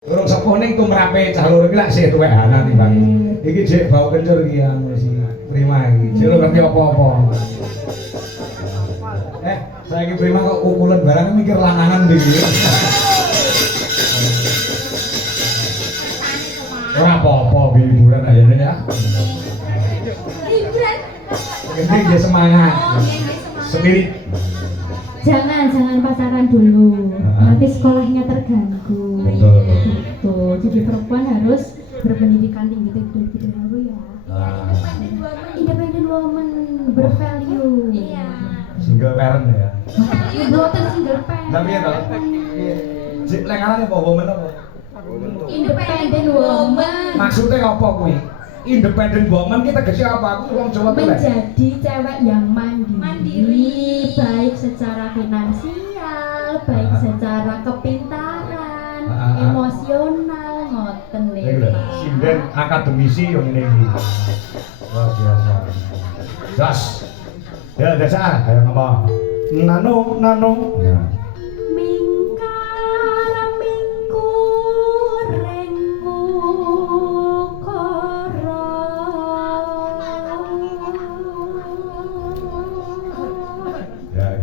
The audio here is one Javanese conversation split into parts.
Urung sepuh ning tumrape cah loro iki lak sih tuwekana timbang. Iki jek bau kencur iki anu si Prima iki. Jek ora ngerti apa-apa. Saiki Prima kok ukulan barang mikir lanangan iki. Ora apa-apa hiburan aja ya. Hiburan. Penting dia semangat. Spirit. Jangan pacaran dulu. Nanti sekolahnya terganggu. Betul. Gitu. Jadi perempuan harus berpendidikan tinggi gitu dulu ya. Independent woman bervalue. Iya. Single parent ya. Bukan single parent. Tapi ya toh. Jek lengaran apa woman apa? Independent woman. Maksudnya apa kuwi? Independent woman kita tegese apa? Aku wong Jawa tuh. Menjadi cewek yang mandiri, baik secara finansial, baik secara kepintaran, emosional, ngoten lho. Sinden akademisi yang ini. Luar biasa. Jas. Ya, desa, ayo ngomong. Nano. Ya.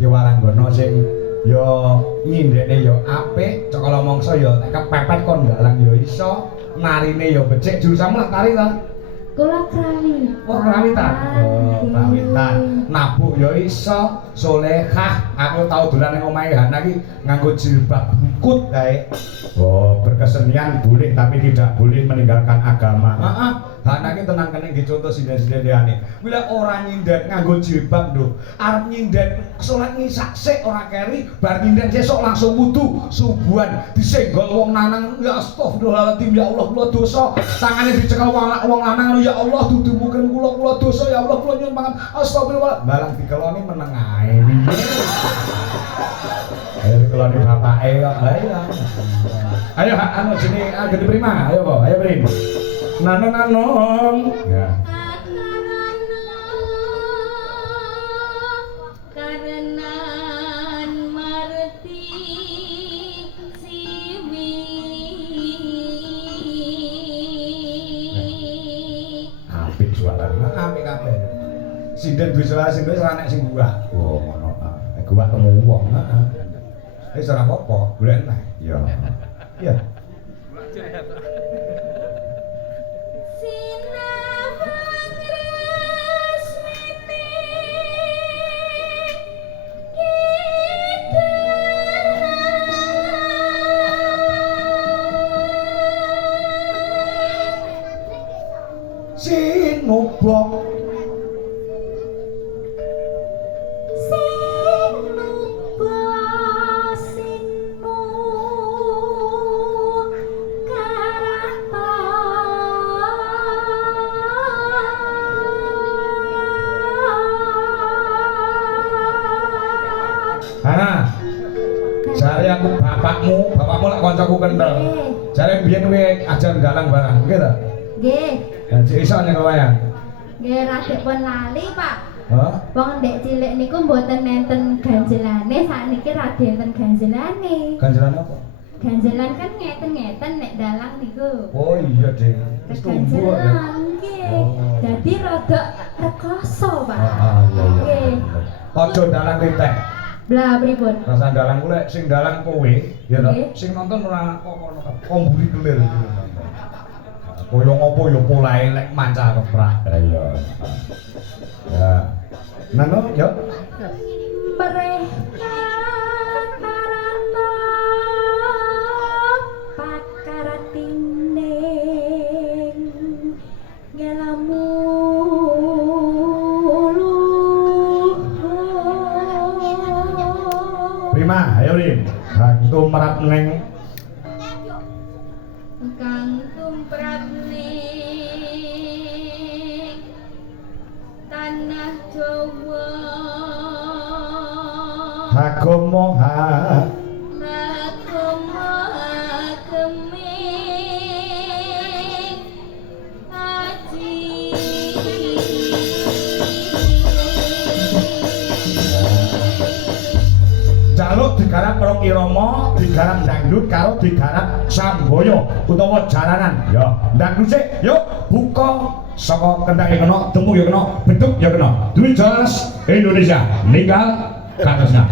Waranggono sing yo nyindene yo apik, cokala mangsa yo nek kepepet kon galang yo iso, narine yo becik jurusanmu lah tari ta? Kula krawi. Oh, krawitan. Oh, krawitan. Nabuh yo iso, solehah. Aku tau dolan ning omahe Hana iki nganggo jilbab bungkut kae. Oh, berkesenian boleh tapi tidak boleh meninggalkan agama. Heeh. Hana iki tenang kene nggih contoh sinden-sinden liyane. Kuwi lek ora nyinden nganggo jilbab lho. Arep nyinden salat ngisak sik ora keri, bar nyinden sesuk langsung wudu subuhan disenggol wong lanang. Ya astagfirullahaladzim ya Allah kula dosa. Tangane dicekel wong lanang ya Allah dudu mungkin kula dosa ya Allah kula nyuwun pangan astagfirullah. Barang dikeloni meneng ae. Ayo dikeloni bapake kok. Ayo. Ayo anu jenenge Gede Prima. Ayo kok, ayo Prim. Nano. Ya. Apik suarane. Apik kabeh. Sinden duwe suara sing wis ora nek sing buah. Oh, ngono ta. Nek buah temu wong, heeh. Wis ora apa-apa, golek neh. Iya. Iya. Sinubok Hana, jare aku bapakmu lak kancaku kenthel. Jare biyen kowe ajar galang barang, nggih ta? Nggih. Ya cek iso nek wayang. Nggih radhik pun lali, Pak. Hah? Wong ndek cilik niku mboten nenten ganjelane, sakniki ra enten ganjelane. Ganjelan apa? Ganjelan kan ngeten-ngeten nek dalang niku. Oh iya, Dek. Wis tumbuh ya. Nggih. Dadi rada rekoso, Pak. Iya. Nggih. Aja dalang ritek. Blah pripun? Rasa dalang ku lek sing dalang kowe, ya ta? Nggih. Sing nonton ora kok ngono kan. Komburi kelir iki. Koyo ngopo ya polahe lek manca keprak. Iya. Ya. Nano, yo. Mereka karana pakar tinding ngelamu Prima, ayo Rim. Bantu merap neng. kang tumrap ning tanah Jawa Agama Agama geming haji. jaluk digarap karo Wong Irama digarap dangdut karo digarap samboyo utawa jalanan. Ya, dangdut sik. Yuk, buka saka kendake kena, temu ya kena, bentuk ya kena. Duit jelas Indonesia. Ninggal katosna.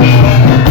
Thank